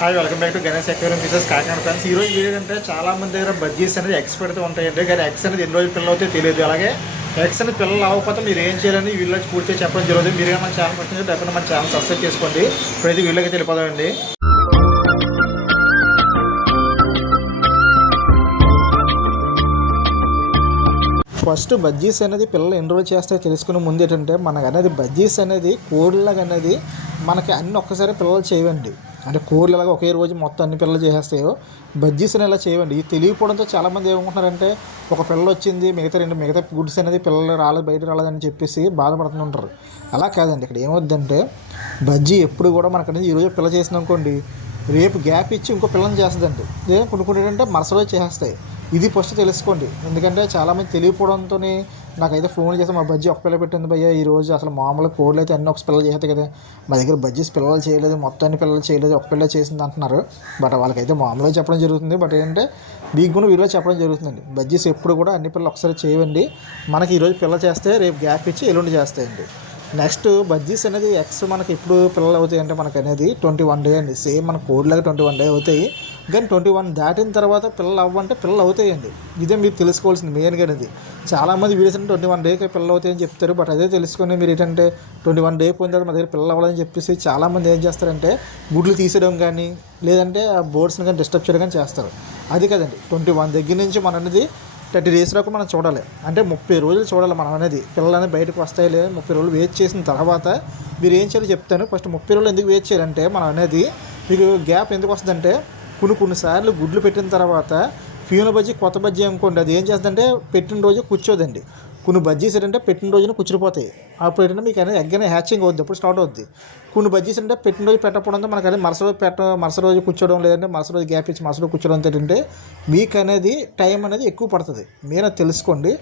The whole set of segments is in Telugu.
Hi welcome back to Ganesh aquarium fishes Kakinada friends. ఈ రోజు వీడియో అంటే చాలా మంది దగ్గర బజ్జీస్ అనేది ఎక్స్ పెడుతూ ఉంటాయండి. కానీ ఎక్స్ అనేది ఎన్ని రోజులు పిల్లలు అవుతాయో తెలియదు. అలాగే ఎక్స్ అనేది పిల్లలు అవ్వకపోతే మీరు ఏం చేయాలని వీళ్ళకి పూర్తిగా చెప్పడం జరుగుతుంది. మీరు మన ఛానల్ వచ్చింది డెఫినెట్ మన ఛానల్ సబ్స్క్రైబ్ చేసుకోండి. ఇప్పుడైతే వీళ్ళకి తెలిపోదామండి ఫస్ట్ బజ్జీస్ అనేది పిల్లలు ఎన్ని రోజులు చేస్తాయో తెలుసుకునే ముందు ఏంటంటే మనకు అనేది బజ్జీస్ అనేది కోడిలాగా అనేది మనకి అన్ని ఒక్కసారి పిల్లలు చేయవండి. అంటే కూరలు కోడిలాగా ఒకే రోజు మొత్తం అన్ని పిల్లలు చేసేస్తాయో బజ్జీస్ అని ఇలా చేయవండి. ఇది తెలియకపోవడంతో చాలామంది ఏమనుకుంటున్నారంటే ఒక పిల్ల వచ్చింది మిగతా రెండు మిగతా గుడ్స్ అనేది పిల్లలు రాలేదు బయట రాలేదని చెప్పేసి బాధపడుతుంటారు అలా కాదండి ఇక్కడ ఏమవుద్దంటే బజ్జీ ఎప్పుడు కూడా మనకనేది అనేది ఈరోజు పిల్ల చేసిన అనుకోండి రేపు గ్యాప్ ఇచ్చి ఇంకో పిల్లని చేస్తుందండి. లేదా కొన్ని కొన్ని ఏంటంటే మరుసటి చేసేస్తాయి. ఇది ఫస్ట్ తెలుసుకోండి. ఎందుకంటే చాలామంది తెలియకపోవడంతోనే నాకైతే ఫోన్ చేస్తే మా బజ్జీ ఒక పిల్ల పెట్టింది భయ్య ఈ రోజు అసలు మామూలు కోడ్లు అయితే అన్ని ఒక పిల్లలు చేస్తాయి కదా. మా దగ్గర బజ్జీస్ పిల్లలు చేయలేదు మొత్తం అన్ని పిల్లలు చేయలేదు ఒక పిల్ల చేసింది అంటున్నారు. బట్ వాళ్ళకైతే మామూలుగా చెప్పడం జరుగుతుంది. బట్ ఏంటంటే మీకు కూడా వీడియో చెప్పడం జరుగుతుందండి. బజ్జీస్ ఎప్పుడు కూడా అన్ని పిల్లలు ఒకసారి చేయండి. మనకి ఈరోజు పిల్ల చేస్తే రేపు గ్యాప్ ఇచ్చి ఎల్లుండి చేస్తాయండి. నెక్స్ట్ బజ్జీస్ అనేది ఎక్స్ మనకి ఎప్పుడు పిల్లలు అవుతాయి అంటే మనకు అనేది ట్వంటీ వన్ డే అండి. సేమ్ మన కోడ్లాగా ట్వంటీ వన్ డే అవుతాయి. కానీ ట్వంటీ వన్ దాటిన తర్వాత పిల్లలు అవ్వంటే పిల్లలు అవుతాయండి. ఇదే మీరు తెలుసుకోవాల్సింది మెయిన్గా అనేది. చాలామంది వీడియోస్ అంటే ట్వంటీ వన్ డేకి పిల్లలు అవుతాయని చెప్తారు. బట్ అదే తెలుసుకొని మీరు ఏంటంటే ట్వంటీ వన్ డే పోయిన తర్వాత మా దగ్గర పిల్లలు అవ్వాలని చెప్పేసి చాలామంది ఏం చేస్తారంటే గుడ్లు తీసేయడం కానీ లేదంటే ఆ బోర్డ్స్ని కానీ డిస్టర్బ్ చేయడం కానీ చేస్తారు. అది కదండి. ట్వంటీ వన్ దగ్గర నుంచి మన అనేది థర్టీ డేస్ వరకు మనం చూడాలి. అంటే ముప్పై రోజులు చూడాలి మనం అనేది. పిల్లలు అనేది బయటకు వస్తాయి లేదా ముప్పై రోజులు వెయిట్ చేసిన తర్వాత మీరు ఏం చేయాలో చెప్తాను. ఫస్ట్ ముప్పై రోజులు ఎందుకు వెయిట్ చేయాలంటే మనం అనేది మీకు గ్యాప్ ఎందుకు వస్తుందంటే కొన్ని కొన్నిసార్లు గుడ్లు పెట్టిన తర్వాత ఫ్యూన బజ్జీ కొత్త బజ్జీ అనుకోండి అది ఏం చేస్తుందంటే పెట్టిన రోజు కూర్చోదండి. కొన్ని బజ్జీస్ ఏంటంటే పెట్టిన రోజున కూర్చుడిపోతాయి అప్పుడు ఏంటంటే మీకు అనేది ఎగ్గనే హ్యాచింగ్ అవుద్ది అప్పుడు స్టార్ట్ అవుద్ది. కొన్ని బజ్జీస్ అంటే పెట్టిన రోజు పెట్టకపోవడంతో మనకు అనేది మరుస రోజు పెట్ట మరుస రోజు కూర్చోవడం లేదంటే మరుస రోజు గ్యాప్ ఇచ్చి మరుస రోజు కూర్చోవడం ఏంటంటే మీకు అనేది టైం అనేది ఎక్కువ పడుతుంది. మీరు అది తెలుసుకోండి.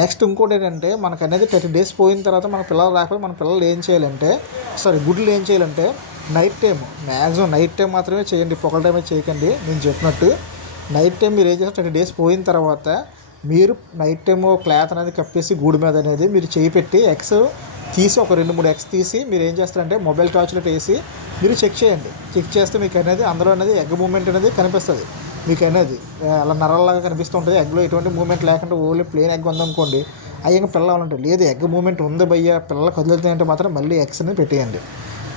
నెక్స్ట్ ఇంకోటి ఏంటంటే మనకు అనేది థర్టీ డేస్ పోయిన తర్వాత మన పిల్లలు రాకపోతే మన పిల్లలు ఏం చేయాలంటే సారీ గుడ్లు ఏం చేయాలంటే night time maximum night time మాత్రమే చేయండి. పొగల టైమే చేయకండి. నేను చెప్పినట్టు నైట్ టైం మీరు ఏం చేస్తారు? ట్వంటీ డేస్ పోయిన తర్వాత మీరు నైట్ టైం క్లాత్ అనేది కప్పేసి గూడు మీద అనేది మీరు చేయి పెట్టి ఎక్స్ తీసి ఒక రెండు మూడు ఎక్స్ తీసి మీరు ఏం చేస్తారంటే మొబైల్ టార్చ్లెట్ వేసి మీరు చెక్ చేయండి. చెక్ చేస్తే మీకు అనేది అందులో అనేది ఎగ్ మూమెంట్ అనేది కనిపిస్తుంది. మీకు అనేది అలా నరల్లాగా కనిపిస్తూ ఉంటుంది. ఎగ్లో ఎటువంటి మూమెంట్ లేకుండా ఓన్లీ ప్లేన్ ఎగ్ ఉందనుకోండి అయ్యాక పిల్లలు ఉంటాయి లేదు ఎగ్ మూమెంట్ ఉంది భయ్య పిల్లలు కదులుతాయంటే మాత్రం మళ్ళీ ఎగ్స్ అనేది పెట్టేయండి.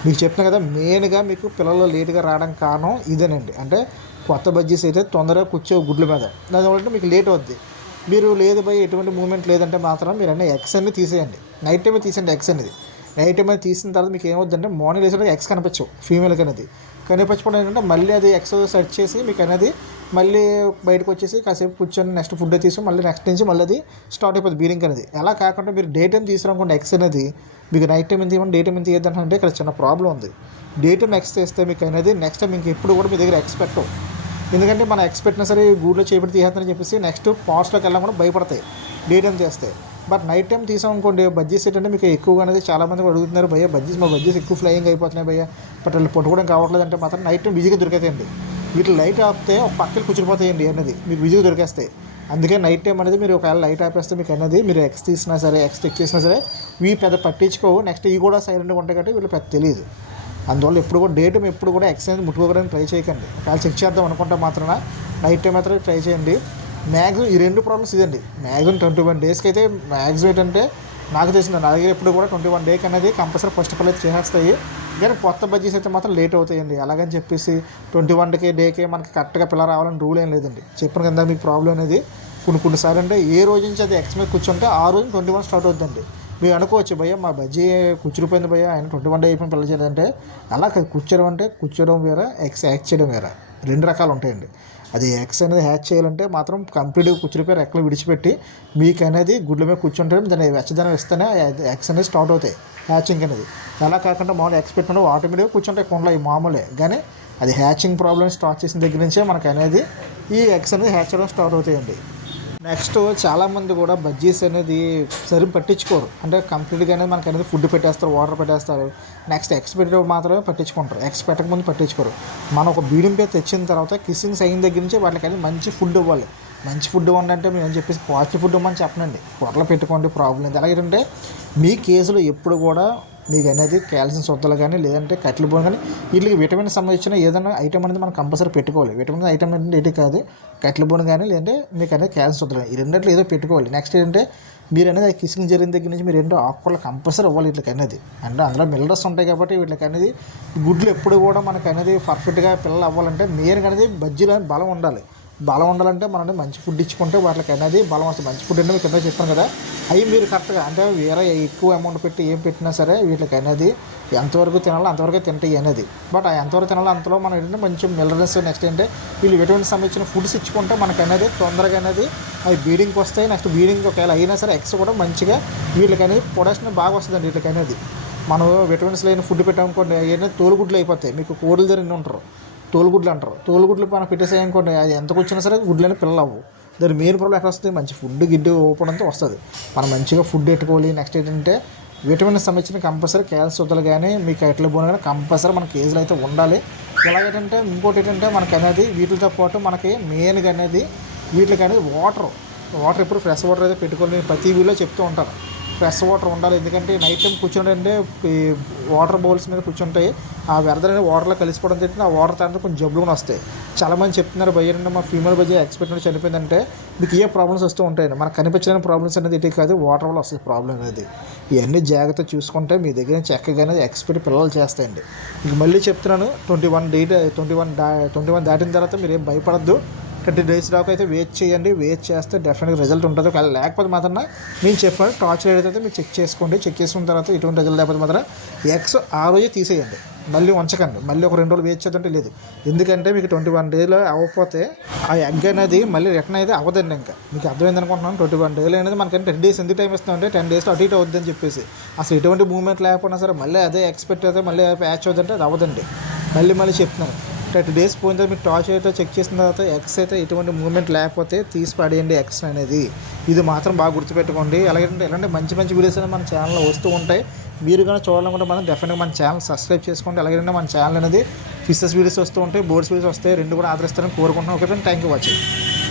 మీకు చెప్పిన కదా మెయిన్గా మీకు పిల్లలు లేట్గా రావడం కారణం ఇదేనండి. అంటే కొత్త బజ్జీస్ అయితే తొందరగా కూర్చో గుడ్ల మీద. దానివల్ల మీకు లేట్ అవుద్ది. మీరు లేదు భయ ఎటువంటి మూమెంట్ లేదంటే మాత్రం మీరు అన్నీ ఎక్స్ అన్ని తీసేయండి. నైట్ టైమే తీసేయండి ఎక్స్ అనేది. నైట్ టైం తీసిన తర్వాత మీకు ఏమవుద్దంటే మార్నింగ్ లేచినప్పుడు ఎక్స్ కనిపించవు ఫీమేల్కి అనేది. కనిపించకుండా ఏంటంటే మళ్ళీ అది ఎక్స్ సెర్చ్ చేసి మీకు అనేది మళ్ళీ బయటకు వచ్చేసి కాసేపు కూర్చొని నెక్స్ట్ ఫుడ్ తీసి మళ్ళీ నెక్స్ట్ నుంచి మళ్ళీ అది స్టార్ట్ అయిపోతుంది బీరింగ్ అనేది. అలా కాకుండా మీరు డే టైం తీసుకురాకుండా ఎక్స్ అనేది మీకు నైట్ టైం ఎంత ఇవ్వండి డే టైం ఎంత ఇవ్వద్దు అంటే ఇక్కడ చిన్న ప్రాబ్లం ఉంది. డే టైం ఎక్స్ చేస్తే మీకు అనేది నెక్స్ట్ టైం ఇంక ఎప్పుడు కూడా మీ దగ్గర ఎక్స్పెక్ట్ ఎందుకంటే మనం ఎక్స్పెక్ట్ సరే గూడ్లో చేపట్టి తీసేస్తానని చెప్పేసి నెక్స్ట్ పాట్స్లోకి వెళ్ళడం కూడా భయపడతాయి డే టైం చేస్తే. బట్ నైట్ టైం తీసామనుకోండి బజ్జీస్ ఏంటంటే మీకు ఎక్కువగా అనేది చాలామంది అడుగుతున్నారు భయ్య బజ్జీస్ మా బజ్జీస్ ఎక్కువ ఫ్లయింగ్ అయిపోతున్నాయి భయ్య బట్ వాళ్ళు పట్టుకోవడం కావట్లేదు అంటే మాత్రం నైట్ టైం బిజీగా దొరికేతాయండి. వీటిలో లైట్ ఆపితే ఒక పక్కకి కూర్చునిపోతాయండి అనేది మీకు బిజీగా దొరికేస్తాయి అందుకే నైట్ టైం అనేది మీరు ఒకవేళ లైట్ ఆపేస్తే మీకు అనేది మీరు ఎక్స్ తీసినా సరే ఎక్స్ చెక్ చేసినా సరే ఇవి పెద్ద పట్టించుకోవు. నెక్స్ట్ ఇవి కూడా సైలెంట్గా ఉంటాయి కాబట్టి వీళ్ళు పెద్ద తెలియదు అందువల్ల ఎప్పుడు కూడా డే టైం ఎప్పుడు కూడా ఎక్సైజ్ ముట్టుకోవడానికి ట్రై చేయకండి. ఒకవేళ చెక్ చేద్దాం అనుకుంటే మాత్రాన నైట్ టైం మాత్రమే ట్రై చేయండి. మ్యాక్సిమం ఈ రెండు ప్రాబ్లమ్స్ ఇదండి. మ్యాక్సిమం ట్వంటీ వన్ డేస్కి అయితే మ్యాక్సిమం ఏంటంటే నాకు తెలిసిన నా దగ్గర ఎప్పుడు కూడా ట్వంటీ వన్ డేకి అనేది కంపల్సరీ ఫస్ట్ ఆఫ్ ఆల్ అయితే చేసేస్తాయి. కానీ కొత్త బడ్జెట్స్ అయితే మాత్రం లేట్ అవుతాయండి. అలాగని చెప్పేసి ట్వంటీ వన్ డేకే డేకే మనకి కరెక్ట్గా పిల్ల రావాలని రూల్ ఏం లేదండి. చెప్పిన కింద మీకు ప్రాబ్లం అనేది. కొన్ని కొన్నిసార్లు అంటే ఏ రోజు నుంచి అది ఎక్స్ మీద కూర్చుంటే ఆ రోజు ట్వంటీ వన్ స్టార్ట్ అవుతుందండి. మీరు అనుకోవచ్చు భయ్య మా బజ్జీ కూర్చుడిపోయింది భయ్య ఆయన ట్వంటీ వన్ డే అయిపోయిన పిల్లలు చేయాలంటే అలా కూర్చోడం అంటే కూర్చోడం వేరే ఎక్స్ యాక్ట్ చేయడం వేరే. రెండు రకాలు ఉంటాయండి. అది ఎక్స్ అనేది హ్యాచ్ చేయాలంటే మాత్రం కంప్లీట్గా కూర్చుడిపోయి రెక్కలు విడిచిపెట్టి మీకు అనేది గుడ్ల మీద కూర్చుంటే దాన్ని వెచ్చదనం ఇస్తేనే ఎక్స్ అనేది స్టార్ట్ అవుతాయి హ్యాచింగ్ అనేది. అలా కాకుండా మామూలు ఎక్స్ పెట్టిన ఆటోమేటిక్గా కూర్చుంటే కొండలు అవి మామూలే. కానీ అది హ్యాచింగ్ ప్రాబ్లమ్ స్టార్ట్ చేసిన దగ్గర నుంచే మనకు అనేది ఈ ఎక్స్ అనేది హ్యాచ్ చేయడం స్టార్ట్ అవుతాయండి. నెక్స్ట్ చాలామంది కూడా బజ్జీస్ అనేది సరి పట్టించుకోరు. అంటే కంప్లీట్గా అనేది మనకి అనేది ఫుడ్ పెట్టేస్తారు వాటర్ పెట్టేస్తారు. నెక్స్ట్ ఎక్స్ పెట్టేటప్పుడు మాత్రమే పట్టించుకుంటారు. ఎక్స్ పెట్టకముందు పట్టించుకోరు. మనం ఒక బీడింగ్ పే తెచ్చిన తర్వాత కిస్సింగ్స్ అయిన దగ్గర నుంచి వాటికి అనేది మంచి ఫుడ్ ఇవ్వాలి. మంచి ఫుడ్ వండంటే మేము చెప్పేసి పాజిటివ్ ఫుడ్ ఇవ్వమని చెప్పనండి. పొరలు పెట్టుకోండి ప్రాబ్లం లేదు. ఎలాగంటే మీ కేసులో ఎప్పుడు కూడా మీకు అనేది కాల్షియం సొద్దలు కానీ లేదంటే కట్టెలు పోను కానీ వీటికి విటమిన్ సంబంధించిన ఏదైనా ఐటమ్ అనేది మనం కంపల్సరీ పెట్టుకోవాలి. విటమిన్ ఐటమ్ అంటే ఏంటి కాదు కట్టెలు పోను కానీ లేదంటే మీకు అనేది కాల్షియం సొద్దలు కానీ ఈ రెండిట్లో ఏదో పెట్టుకోవాలి. నెక్స్ట్ ఏంటంటే మీరు అనేది కిసింగ్ జరిగిన దగ్గర నుంచి మీరు ఏంటో ఆకుకూరలు కంపల్సరీ ఇవ్వాలి వీటికి అనేది. అంటే అందులో మిల్లర్స్ ఉంటాయి కాబట్టి వీటికి అనేది గుడ్లు ఎప్పుడు కూడా మనకు అనేది పర్ఫెక్ట్గా పిల్లలు అవ్వాలంటే మీరు అనేది బజ్జీలో బలం ఉండాలి. బలం ఉండాలంటే మనం మంచి ఫుడ్ ఇచ్చుకుంటే వాటికి అనేది బలం వస్తుంది. మంచి ఫుడ్ అంటే మీకు కింద చెప్పాను కదా అవి మీరు కరెక్ట్గా అంటే వేరే ఎక్కువ అమౌంట్ పెట్టి ఏం పెట్టినా సరే వీటికి అనేది ఎంతవరకు తినాలో అంతవరకు తింటాయి అనేది. బట్ ఆ ఎంతవరకు తినాలో అంతలో మనం ఏంటంటే మంచి మిల్లరన్స్ నెక్స్ట్ ఏంటంటే వీళ్ళు ఎటువంటి సంబంధించిన ఫుడ్స్ ఇచ్చుకుంటే మనకు అనేది తొందరగా అనేది అవి బీడింగ్కి వస్తాయి. నెక్స్ట్ బీడింగ్ ఒకవేళ అయినా సరే ఎక్స్ కూడా మంచిగా వీళ్ళకి అనేది ప్రొడక్షన్ బాగా వస్తుందండి వీటికి అనేది. మనం విటమిన్స్ లేని ఫుడ్ పెట్టామనుకోండి ఏదైనా తోలుగుడ్లు అయిపోతాయి. మీకు కూరలు దగ్గర ఉంటారు? తోలుగుడ్లు అంటారు. తోలుగుడ్లు మనం పెట్టేసేయనుకోండి అది ఎంతకు వచ్చినా సరే గుడ్లని పిల్లలు అవ్వు దాని మెయిన్ ప్రాబ్లం ఎక్కడ వస్తుంది? మంచి ఫుడ్ గిడ్డు ఓపడంతో వస్తుంది. మనం మంచిగా ఫుడ్ పెట్టుకోవాలి. నెక్స్ట్ ఏంటంటే విటమిన్ సంబంధించిన కంపల్సరీ క్యాల్స్ వద్దలు కానీ మీకు ఎట్ల బోన్ కానీ కంపల్సరీ మన కేజీలు అయితే ఉండాలి. ఎలాగేంటంటే ఇంకోటి ఏంటంటే మనకి అనేది వీటితో పాటు మనకి మెయిన్గా అనేది వీటికి అనేది వాటర్ వాటర్ ఎప్పుడు ఫ్రెష్ వాటర్ అయితే పెట్టుకోవాలి ప్రతి వీడియోలో చెప్తూ ఉంటారు. ఫ్రెష్ వాటర్ ఉండాలి. ఎందుకంటే నైట్ టైం కూర్చుంటే ఈ వాటర్ బౌల్స్ మీద కూర్చుంటాయి. ఆ వ్యర్థం అనేది వాటర్లో కలిసిపోవడం జరిగింది. ఆ వాటర్ తాగితే కొంచెం జబ్బులు వస్తాయి. చాలా మంది చెప్తున్నారు భయ్యండి మా ఫీమేల్ బజ్జీ ఎక్స్పెక్ట్ నుండి చనిపోయిందంటే మీకు ఏ ప్రాబ్లమ్స్ వస్తూ ఉంటాయండి? మనకు కనిపించలేని ప్రాబ్లమ్స్ అనేది ఇటు కాదు వాటర్ వల్ల వస్తుంది ప్రాబ్లం అనేది. ఇవన్నీ జాగ్రత్త చూసుకుంటే మీ దగ్గర నుంచి చక్కగానే ఎక్స్పెక్ట్ పిల్లలు చేస్తాయండి. ఇంక మళ్ళీ చెప్తున్నాను twenty one date twenty one twenty one దాటిన తర్వాత మీరు ఏం భయపడద్దు. థర్టీ డేస్ దాకా అయితే వెయిట్ చేయండి. వెయిట్ చేస్తే డెఫినెట్గా రిజల్ట్ ఉంటుంది. ఒకవేళ లేకపోతే మాత్రం నేను చెప్పాను టార్చ్ లైట్ అయితే మీరు చెక్ చేసుకోండి. చెక్ చేసుకున్న తర్వాత ఎటువంటి రిజల్ట్ లేకపోతే మాత్రం ఎక్స్ ఆ రోజే తీసేయండి. మళ్ళీ ఉంచకండి. మళ్ళీ ఒక రెండు రోజులు వెయిట్ చేద్దంటే లేదు. ఎందుకంటే మీకు ట్వంటీ వన్ డేలో అవ్వకపోతే ఆ ఎగ్ అనేది మళ్ళీ రిటర్న్ అయితే అవ్వదండి ఇంకా. మీకు అర్థమైంది అనుకుంటున్నాను? ట్వంటీ వన్ డేలు అనేది మనకి టెన్ డేస్ ఎందుకు టైం ఇస్తాం అంటే టెన్ డేస్లో అటు ఇటు అవుద్దని చెప్పేసి. అసలు ఎటువంటి మూవ్మెంట్ లేకపోయినా సరే మళ్ళీ అదే ఎక్స్పెక్ట్ అయితే మళ్ళీ ప్యాచ్ అవుతుంటే అది అవ్వదండి. మళ్ళీ మళ్ళీ చెప్తున్నాను. థర్టీ డేస్ పోయిన తర్వాత మీకు టార్చ్ అయితే చెక్ చేసిన తర్వాత ఎక్స్ అయితే ఎటువంటి మూవ్మెంట్ లేకపోతే తీసి పడేయండి ఎక్స్ అనేది. ఇది మాత్రం బాగా గుర్తుపెట్టుకోండి. అలాగే ఎలాంటి మంచి మంచి వీడియోస్ అనేది మన ఛానల్లో వస్తూ ఉంటాయి. మీరు కానీ చూడాలనుకుంటే మనం డెఫినెట్గా మన ఛానల్ సబ్స్క్రైబ్ చేసుకోండి. అలాగే మన ఛానల్ అనేది ఫిషెస్ వీడియోస్ వస్తూ ఉంటాయి బోర్డ్స్ వీడియోస్ వస్తాయి. రెండు కూడా ఆదరిస్తారని కోరుకుంటున్నాం. Okay thank you watching